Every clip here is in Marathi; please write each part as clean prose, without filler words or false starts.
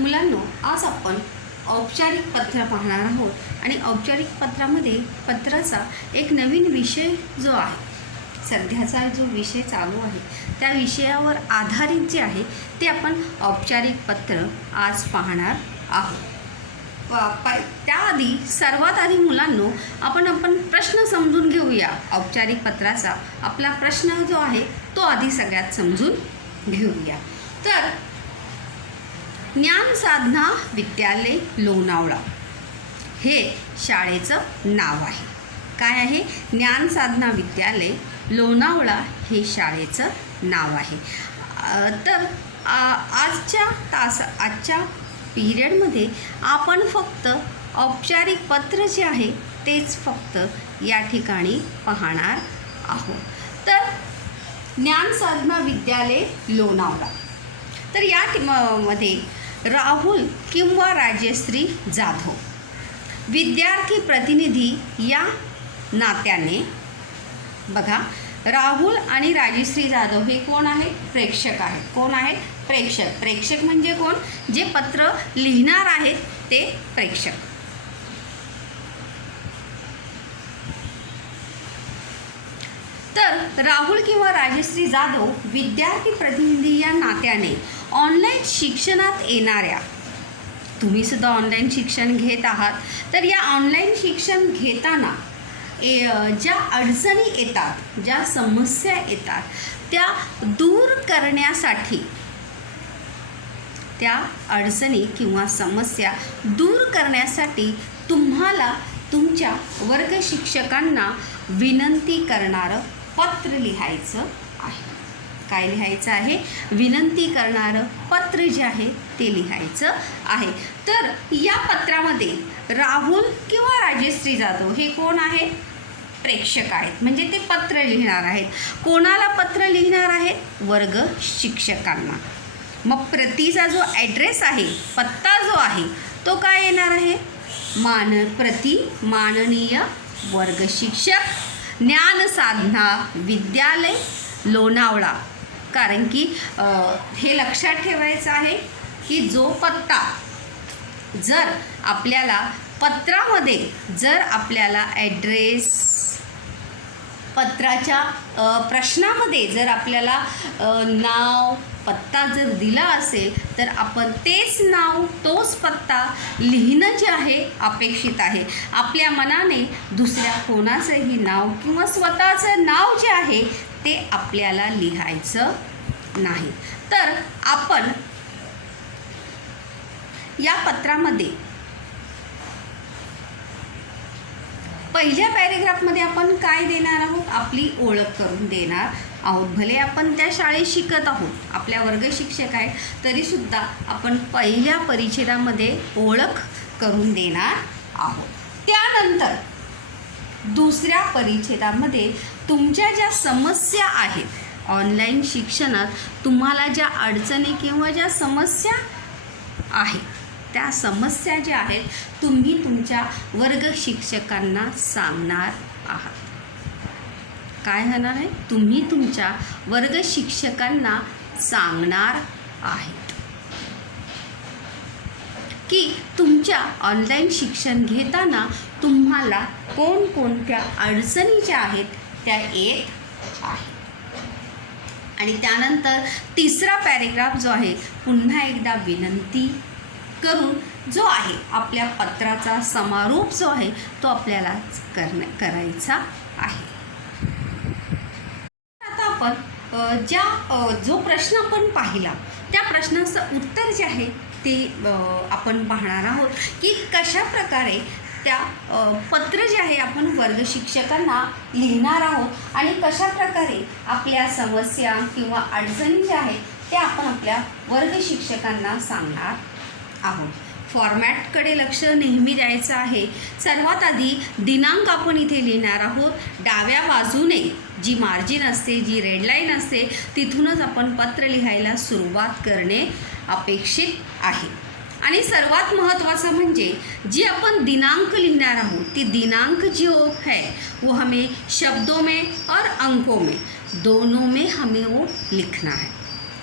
मुलांनो, आज आपण औपचारिक पत्र पाहणार आहोत आणि औपचारिक पत्रामध्ये पत्राचा एक नवीन विषय जो आहे, सध्याचा जो विषय चालू आहे त्या विषयावर आधारित जे आहे ते आपण औपचारिक पत्र आज पाहणार आहोत. त्याआधी सर्वात आधी मुलांनो आपण प्रश्न समजून घेऊया. औपचारिक पत्राचा आपला प्रश्न जो आहे तो आधी सगळ्यात समजून घेऊया. तर ज्ञान साधना विद्यालय लोणावळा हे शाळेचं नाव आहे. काय आहे? ज्ञान साधना विद्यालय लोणावळा हे शाळेचं नाव आहे. तर आजच्या पिरियडमध्ये आपण फक्त औपचारिक पत्र जे आहे तेच फक्त या ठिकाणी पाहणार आहोत. तर ज्ञान साधना विद्यालय लोणावळा, तर या मध्ये राहुल किंवा राजश्री जाधव विद्यार्थी प्रतिनिधी या नात्याने, बघा, राहुल आणि राजश्री जाधव हे कोण आहेत? प्रेक्षक आहेत. कोण आहेत? प्रेक्षक. प्रेक्षक म्हणजे कोण? जे पत्र लिहिणार आहेत ते प्रेक्षक. तर राहुल किंवा राजश्री जाधव विद्यार्थी प्रतिनिधी या नात्याने ऑनलाईन शिक्षणात येणाऱ्या, तुम्ही सुद्धा ऑनलाईन शिक्षण घेत आहात, तर या ऑनलाईन शिक्षण घेताना ज्या अडचणी येतात, ज्या समस्या येतात त्या दूर करण्यासाठी, त्या अडचणी किंवा समस्या दूर करण्यासाठी तुम्हाला तुमच्या वर्ग शिक्षकांना विनंती करणारं पत्र लिहायचं आहे. काय लिहायचं आहे? विनंती करणारं पत्र जे आहे ते लिहायचं आहे. तर या पत्रामध्ये राहुल किंवा राजश्री जाधव हे कोण आहेत? प्रेक्षक आहेत. म्हणजे ते पत्र लिहिणार आहेत. कोणाला पत्र लिहिणार आहेत? वर्ग शिक्षकांना. मग प्रतीचा जो ॲड्रेस आहे, पत्ता जो आहे तो काय येणार आहे? प्रति माननीय वर्ग शिक्षक ज्ञान साधना विद्यालय लोणावळा. कारण की हे लक्षात ठेवायचं आहे की जो पत्ता, जर आपल्याला पत्रामध्ये जर आपल्याला ॲड्रेस, पत्राच्या प्रश्नामध्ये जर आपल्याला नाव पत्ता जर दिला असेल तर आपण तेच नाव, तोच पत्ता लिहिणं जे आहे अपेक्षित आहे. आपल्या मनाने दुसऱ्या कोणाचंही नाव किंवा स्वतःचं नाव जे आहे ते आपल्याला लिहायचं नाही. तर आपण या पत्रामध्ये पहिल्या पॅरेग्राफमध्ये आपण काय देणार आहोत? आपली ओळख करून देणार आहोत. भले आपण त्या शाळेत शिकत आहोत, आपल्या वर्ग शिक्षक आहेत, तरीसुद्धा आपण पहिल्या परिच्छेदामध्ये ओळख करून देणार आहोत. त्यानंतर दुसऱ्या परिच्छेदामध्ये तुमच्या ज्या समस्या आहेत, ऑनलाईन शिक्षणात तुम्हाला ज्या अडचणी किंवा ज्या समस्या आहेत त्या समस्या ज्या आहेत तुम्ही तुमच्या वर्ग शिक्षकांना सांगणार आहात. काय होणार आहे? तुम्ही तुमच्या वर्ग शिक्षकांना सांगणार आहेत की तुमच्या ऑनलाईन शिक्षण घेताना तुम्हाला कोणकोणत्या अडचणी ज्या आहेत त्या येत आहेत. आणि त्यानंतर तिसरा पॅरेग्राफ जो आहे, पुन्हा एकदा विनंती करून जो आहे आपल्या पत्राचा समारोप जो आहे तो आपल्याला करायचा आहे. आता आपण जो प्रश्न आपण पाहिला त्या प्रश्नाचं उत्तर जे आहे ते आपण पाहणार आहोत की कशा प्रकारे त्या पत्र जे आहे आपण वर्ग शिक्षकांना लिहिणार आहोत आणि कशा प्रकारे आपल्या समस्या किंवा अडचणी ज्या आहेत त्या आपण आपल्या वर्ग शिक्षकांना सांगणार आहोत. फॉर्मॅटकडे लक्ष नेहमी द्यायचं आहे. सर्वात आधी दिनांक आपण इथे लिहिणार आहोत. डाव्या बाजूने जी मार्जिन असते, जी रेडलाईन असते, तिथूनच आपण पत्र लिहायला सुरुवात करणे अपेक्षित आहे. आणि सर्वात महत्त्वाचं म्हणजे जी आपण दिनांक लिहिणार आहोत ती दिनांक जो है वो हमें शब्दों में और अंकों में दोनों में हमें वो लिखना है.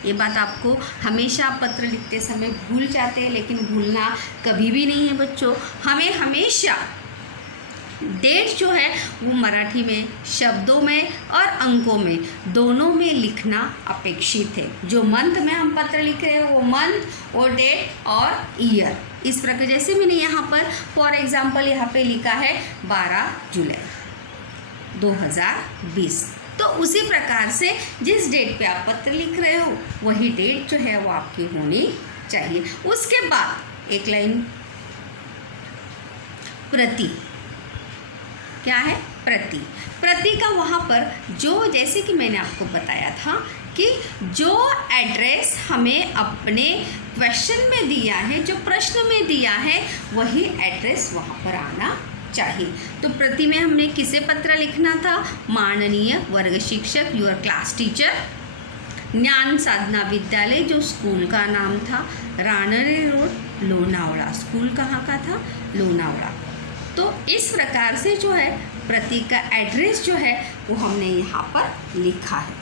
ये बात आपको हमेशा पत्र लिखते समय भूल जाते हैं, लेकिन भूलना कभी भी नहीं है बच्चों। हमें हमेशा डेट जो है वो मराठी में, शब्दों में और अंकों में दोनों में लिखना अपेक्षित है। जो मंथ में हम पत्र लिख रहे हैं वो मंथ और डेट और ईयर, इस प्रकार जैसे मैंने यहाँ पर फॉर एग्जांपल यहाँ पे लिखा है 12 जुलाई 2020, तो उसी प्रकार से जिस डेट पे आप पत्र लिख रहे हो वही डेट जो है वो आपकी होनी चाहिए। उसके बाद एक लाइन प्रति, क्या है प्रति, प्रति का वहाँ पर जो, जैसे कि मैंने आपको बताया था कि जो एड्रेस हमें अपने क्वेश्चन में दिया है, जो प्रश्न में दिया है, वही एड्रेस वहाँ पर आना चाहिए। तो प्रति में हमने किसे पत्र लिखना था? माननीय वर्ग शिक्षक, योर क्लास टीचर, ज्ञान साधना विद्यालय जो स्कूल का नाम था, रानडे रोड लोनावड़ा, स्कूल कहाँ का था? लोनावड़ा। तो इस प्रकार से जो है प्रति का एड्रेस जो है वो हमने यहाँ पर लिखा है।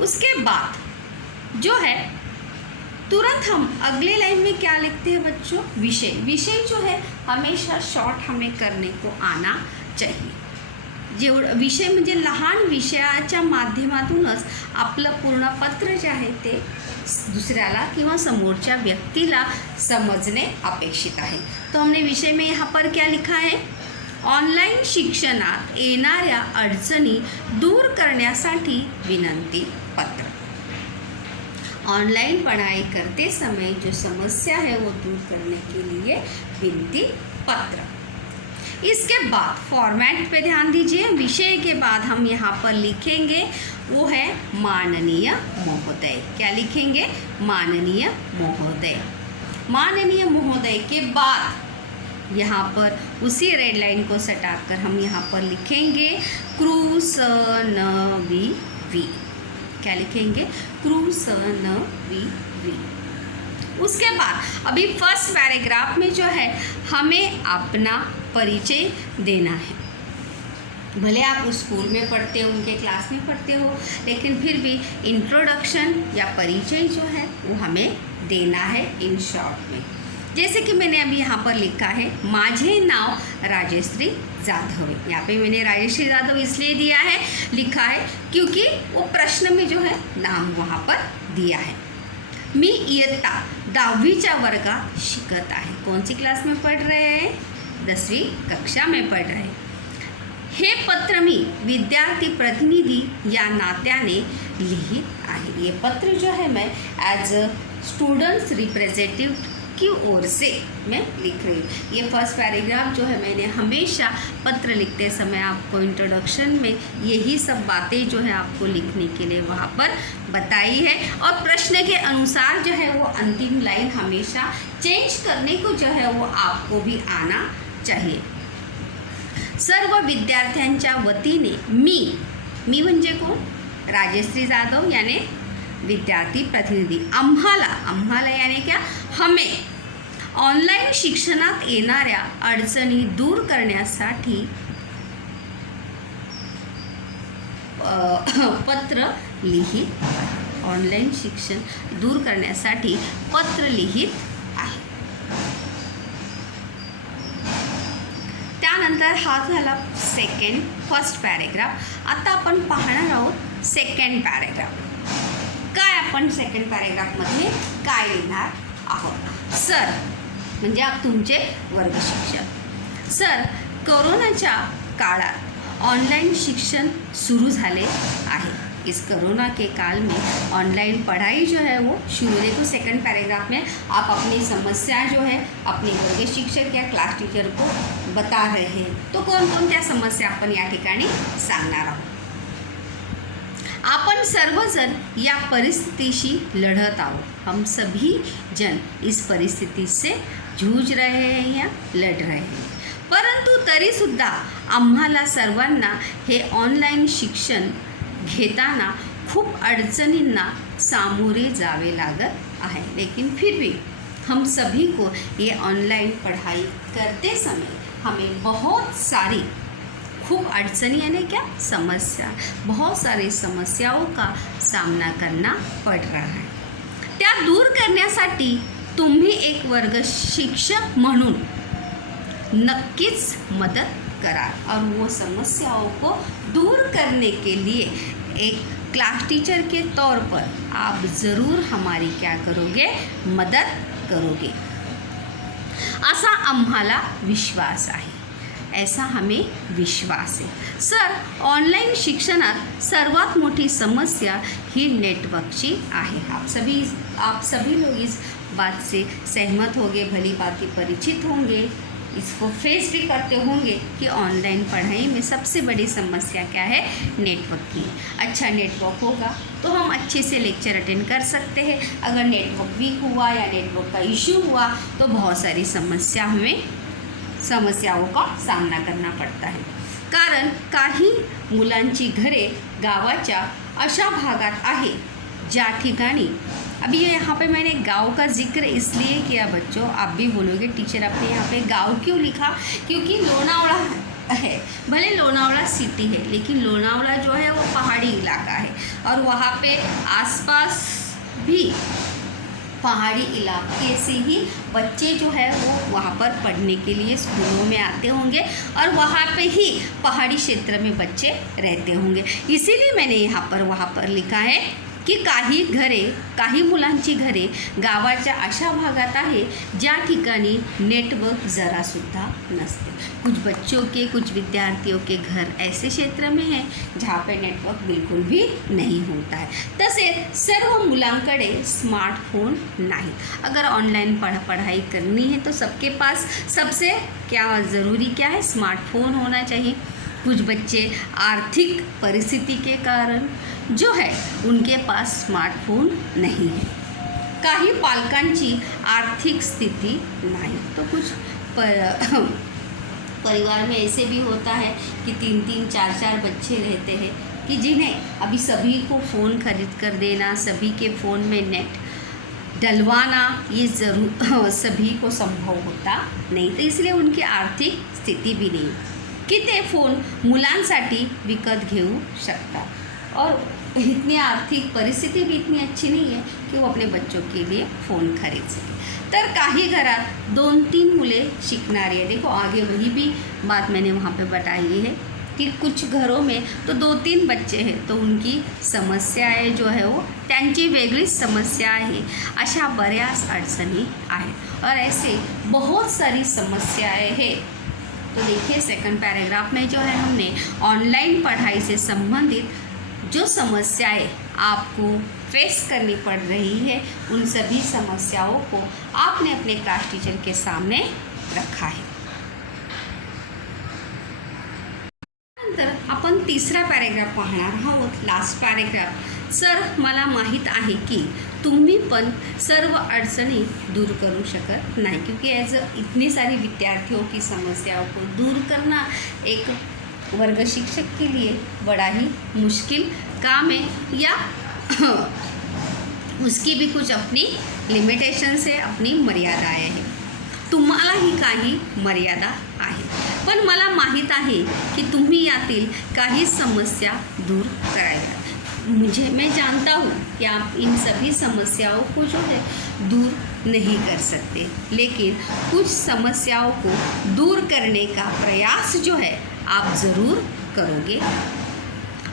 उसके बाद जो है तुरंत हम अगले लाइन में क्या लिखते हैं बच्चों? विषय। विषय जो है हमेशा शॉर्ट हमें करने को आना चाहिए। जे विषय म्हणजे लहान विषयाच्या माध्यमातूनच आपलं पूर्ण पत्र जे आहे ते दुसऱ्याला किंवा समोरच्या व्यक्तीला समजणे अपेक्षित आहे। तो हमने विषय में यहाँ पर क्या लिखा है? ऑनलाइन शिक्षणात येणाऱ्या अडचणी दूर करण्यासाठी विनंती पत्र। ऑनलाइन पढ़ाई करते समय जो समस्या है वो दूर करने के लिए विनती पत्र। इसके बाद फॉर्मेट पे ध्यान दीजिए। विषय के बाद हम यहाँ पर लिखेंगे वो है माननीय महोदय। क्या लिखेंगे? माननीय महोदय। माननीय महोदय के बाद यहाँ पर उसी रेड लाइन को सटाकर हम यहाँ पर लिखेंगे कृष्णवी। क्या लिखेंगे? कृष्णवी। उसके बाद अभी फर्स्ट पैराग्राफ में जो है हमें अपना परिचय देना है। भले आप उस स्कूल में पढ़ते हो, उनके क्लास में पढ़ते हो, लेकिन फिर भी इंट्रोडक्शन या परिचय जो है वो हमें देना है इन शॉर्ट में। जैसे कि मैंने अभी यहाँ पर लिखा है माझे नाव राजश्री जाधव। यहाँ पे मैंने राजश्री जाधव इसलिए दिया है, लिखा है क्योंकि वो प्रश्न में जो है नाम वहाँ पर दिया है। मी इयत्ता 10वीच्या वर्गात शिकत आहे। कौन सी क्लास में पढ़ रहे हैं? 10वीं कक्षा में पढ़ रहे हैं। हे पत्र मी विद्यार्थी प्रतिनिधी या नात्याने लिहित आहे। ये पत्र जो है मैं एज अ स्टूडेंट्स रिप्रेजेंटेटिव की ओर से मैं लिख रही हूँ। ये फर्स्ट पैराग्राफ जो है मैंने हमेशा पत्र लिखते समय आपको इंट्रोडक्शन में यही सब बातें जो है आपको लिखने के लिए वहाँ पर बताई है, और प्रश्न के अनुसार जो है वो अंतिम लाइन हमेशा चेंज करने को जो है वो आपको भी आना चाहिए। सर्व विद्यार्थ्यांच्या वतीने मी म्हणजे कोण? राजश्री जाधव यानी विद्यार्थी प्रतिनिधी। आम्हाला यानी क्या? हमें ऑनलाइन शिक्षणात येणाऱ्या अडचणी दूर करण्यासाठी पत्र लिहित आहे। ऑनलाइन शिक्षण दूर करण्यासाठी पत्र लिहित आहे। त्यानंतर हा झाला फर्स्ट पॅरेग्राफ। आता आपण पाहणार आहोत सेकंड पॅरेग्राफ। काय आपण सेकंड पॅरेग्राफमध्ये काय लिहिणार आहोत? सर म्हणजे आप तुमचे वर्ग शिक्षक। सर, कोरोनाच्या काळात ऑनलाइन शिक्षण शुरू झाले आहे। इस कोरोना के काल में ऑनलाइन पढ़ाई जो है वो शुरू है। तो सेकंड पैराग्राफ में आप अपनी समस्या जो है अपने वर्ग शिक्षक या क्लास टीचर को बता रहे हैं। तो कोणकोणत्या समस्या आपण या ठिकाणी सांगणार आहोत। आपण सर्वजण या परिस्थितीशी लढत आहोत। हम सभी जन इस परिस्थिति से जूझ रहे हैं या लढ रहे हैं, परंतु तरीसुद्धा आम्हाला सर्वांना हे ऑनलाइन शिक्षण घेताना खूप अडचणींना सामोरे जावे लागत आहे। लेकिन फिर भी हम सभी को ये ऑनलाइन पढ़ाई करते समय हमें बहुत सारी खूब अड़चनी यानी क्या समस्या, बहुत सारी समस्याओं का सामना करना पड़ रहा है। त्या दूर करण्यासाठी तुम्ही एक वर्ग शिक्षक म्हणून नक्कीच मदद करा और वो समस्याओं को दूर करने के लिए एक क्लास टीचर के तौर पर आप ज़रूर हमारी क्या करोगे, मदद करोगे, असा आम्हाला विश्वास आहे, ऐसा हमें विश्वास आहे। सर, ऑनलाइन शिक्षणात सर्वात मोठी समस्या ही नेटवर्कची आहे। आप सभी लोग इस बात से सहमत होंगे, भली बात परिचित होंगे, इसको फेस भी करते होंगे कि ऑनलाइन पढ़ाई में सबसे बड़ी समस्या क्या है, नेटवर्क की। अच्छा नेटवर्क होगा तो हम अच्छे से लेक्चर अटेंड कर सकते हैं। अगर नेटवर्क वीक हुआ या नेटवर्क का इश्यू हुआ तो बहुत सारी समस्याओं का सामना करना पड़ता है। कारण काही मुलांची घरे गावाच्या अशा भागात आहे ज्या ठिकाणी, अभी यहाँ पे मैंने गांव का जिक्र इसलिए किया बच्चों, आप भी बोलोगे टीचर आपने यहाँ पे गांव क्यों लिखा, क्योंकि लोनावला है, भले लोनावला सिटी है लेकिन लोनावला जो है वो पहाड़ी इलाका है और वहाँ पे आसपास भी पहाड़ी इलाके से ही बच्चे जो है वो वहाँ पर पढ़ने के लिए स्कूलों में आते होंगे और वहाँ पे ही पहाड़ी क्षेत्र में बच्चे रहते होंगे। इसीलिए मैंने यहाँ पर वहाँ पर लिखा है की काही मुलांची घरे गावाच्या अशा भागात आहे ज्या ठिकाणी नेटवर्क ज़रासुद्धा नसते। कुछ विद्यार्थियों के घर ऐसे क्षेत्र में हैं जहाँ पे नेटवर्क बिल्कुल भी नहीं होता है। तसेच सर्व मुलांकडे स्मार्टफोन नाही। अगर ऑनलाइन पढ़ाई करनी है तो सबके पास सबसे क्या ज़रूरी क्या है, स्मार्टफोन होना चाहिए। कुछ बच्चे आर्थिक परिस्थिति के कारण जो है उनके पास स्मार्टफोन नहीं है, काही पालकांची आर्थिक स्थिति नहीं, तो कुछ परिवार में ऐसे भी होता है कि 3-3, 4-4 बच्चे रहते हैं कि जिन्हें अभी सभी को फ़ोन खरीद कर देना, सभी के फ़ोन में नेट डलवाना ये ज़रूर सभी को संभव होता नहीं, तो इसलिए उनकी आर्थिक स्थिति भी नहीं की ते फ़ोन मुलांसाठी विकत घेऊ शकतात और इतनी आर्थिक परिस्थिति भी इतनी अच्छी नहीं है कि वो अपने बच्चों के लिए फ़ोन खरीद सके। तर काही घरात 2-3 मुले शिकणारी है। देखो आगे वही भी बात मैंने वहाँ पे बताई है कि कुछ घरों में तो 2-3 बच्चे हैं तो उनकी समस्याएं जो है वो त्यांची वेगळीच समस्या आहे, अशा बऱ्याच अडचणी आहेत और ऐसे बहुत सारी समस्याएं हैं। तो देखिए सेकंड पैराग्राफ में जो है हमने ऑनलाइन पढ़ाई से संबंधित जो समस्याएं आपको फेस करनी पड़ रही है उन सभी समस्याओं को आपने अपने क्लास टीचर के सामने रखा है। नंतर आपण तिसरा पॅरेग्राफ पाहणार आहोत, लास्ट पॅरेग्राफ। सर, मला माहीत आहे की तुम्ही पण सर्व अडचणी दूर करू शकत नहीं, क्योंकि एज इतने सारे विद्यार्थियों की समस्याओं को दूर करना एक वर्ग शिक्षक के लिए बड़ा ही मुश्किल काम है या उसकी भी कुछ अपनी लिमिटेशन्स है, अपनी मर्यादाएं हैं। तुम्हालाही काही मर्यादा आहे, पण मला माहीत आहे की तुम्ही यातील काही समस्या दूर करायला, मैं जानता हूँ कि आप इन सभी समस्याओं को जो है दूर नहीं कर सकते, लेकिन कुछ समस्याओं को दूर करने का प्रयास जो है आप ज़रूर करोगे,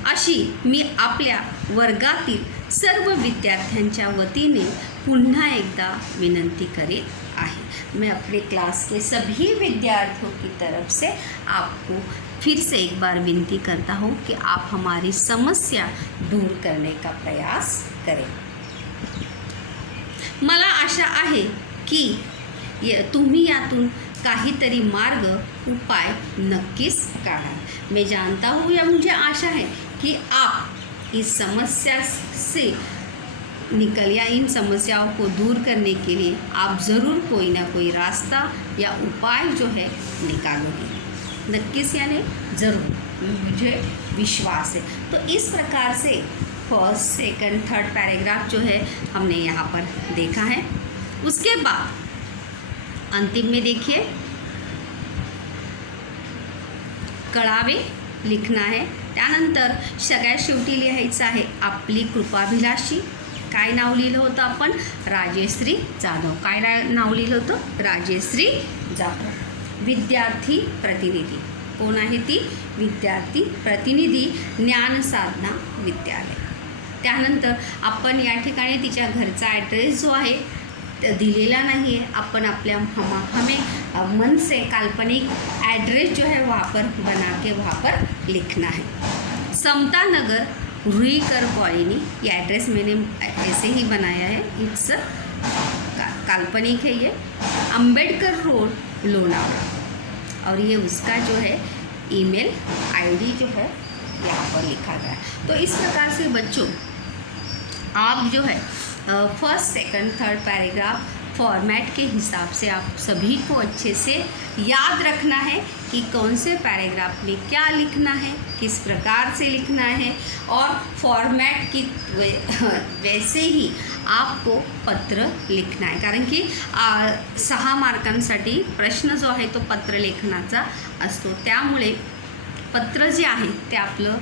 अशी मी आपल्या वर्गातील सर्व विद्यार्थ्यांच्या वतीने पुन्हा एकदा विनंती करीत आहे। मैं अपने क्लास के सभी विद्यार्थियों की तरफ से आपको फिर से एक बार विनती करता हूँ कि आप हमारी समस्या दूर करने का प्रयास करें। मला आशा आहे की तुम्ही यातून काहीतरी मार्ग उपाय नक्कीच काढा। मैं जानता हूँ या मुझे आशा है कि आप इस समस्या से निकल या इन समस्याओं को दूर करने के लिए आप ज़रूर कोई ना कोई रास्ता या उपाय जो है निकालोगे, नक्कीच यानी ज़रूर, मुझे विश्वास है। तो इस प्रकार से फर्स्ट, सेकंड, थर्ड पैराग्राफ जो है हमने यहाँ पर देखा है। उसके बाद अंतिम में देखिए, कळावे लिखणं आहे. त्यानंतर सगळ्यात शेवटी लिहायचं आहे आपली कृपाभिलाषी. काय नाव लिहिलं होतं आपण? राजेश्री जाधव. काय नाव लिहिलं होतं? राजेश्री जाधव. विद्यार्थी प्रतिनिधी कोण आहे ती? विद्यार्थी प्रतिनिधी ज्ञानसाधना विद्यालय. त्यानंतर आपण या ठिकाणी तिच्या घरचा ॲड्रेस जो आहे दिलेला नहीं है, अपन आपल्या हमें मन से काल्पनिक एड्रेस जो है वहाँ पर बना के वहाँ पर लिखना है. समता नगर रुईकर कॉलोनी, ये एड्रेस मैंने ऐसे ही बनाया है, इट्स काल्पनिक है ये. अंबेडकर रोड लोनावला, और ये उसका जो है ईमेल आईडी जो है यहाँ पर लिखा गया. तो इस प्रकार से बच्चों आप जो है first second third paragraph format के हिसाब से आप सभी को अच्छे से याद रखना है कि कौन से पैराग्राफ में क्या लिखना है, किस प्रकार से लिखना है, और फॉर्मेट की वैसे ही आपको पत्र लिखना आहे. कारण की 6 मार्कांसाठी प्रश्न जो आहे तो पत्र लेखनाचा असतो. त्यामुळे पत्र जे आहे ते आपलं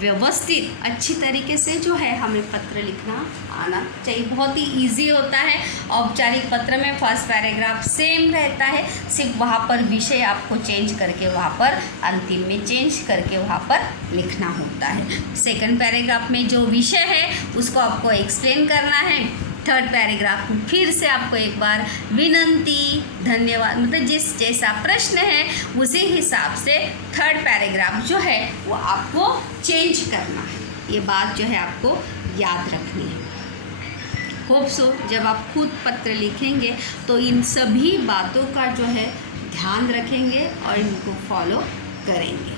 व्यवस्थित अच्छी तरीके से जो है हमें पत्र लिखना आना चाहिए. बहुत ही इजी होता है. औपचारिक पत्र में फर्स्ट पैराग्राफ सेम रहता है, सिर्फ वहाँ पर विषय आपको चेंज करके वहाँ पर अंतिम में चेंज करके वहाँ पर लिखना होता है. सेकंड पैराग्राफ में जो विषय है उसको आपको एक्सप्लेन करना है. थर्ड पैराग्राफ में फिर से आपको एक बार विनंती, धन्यवाद, मतलब जिस जैसा प्रश्न है उसी हिसाब से थर्ड पैराग्राफ जो है वो आपको चेंज करना है. ये बात जो है आपको याद रखनी है. होप सो जब आप खुद पत्र लिखेंगे तो इन सभी बातों का जो है ध्यान रखेंगे और इनको फॉलो करेंगे.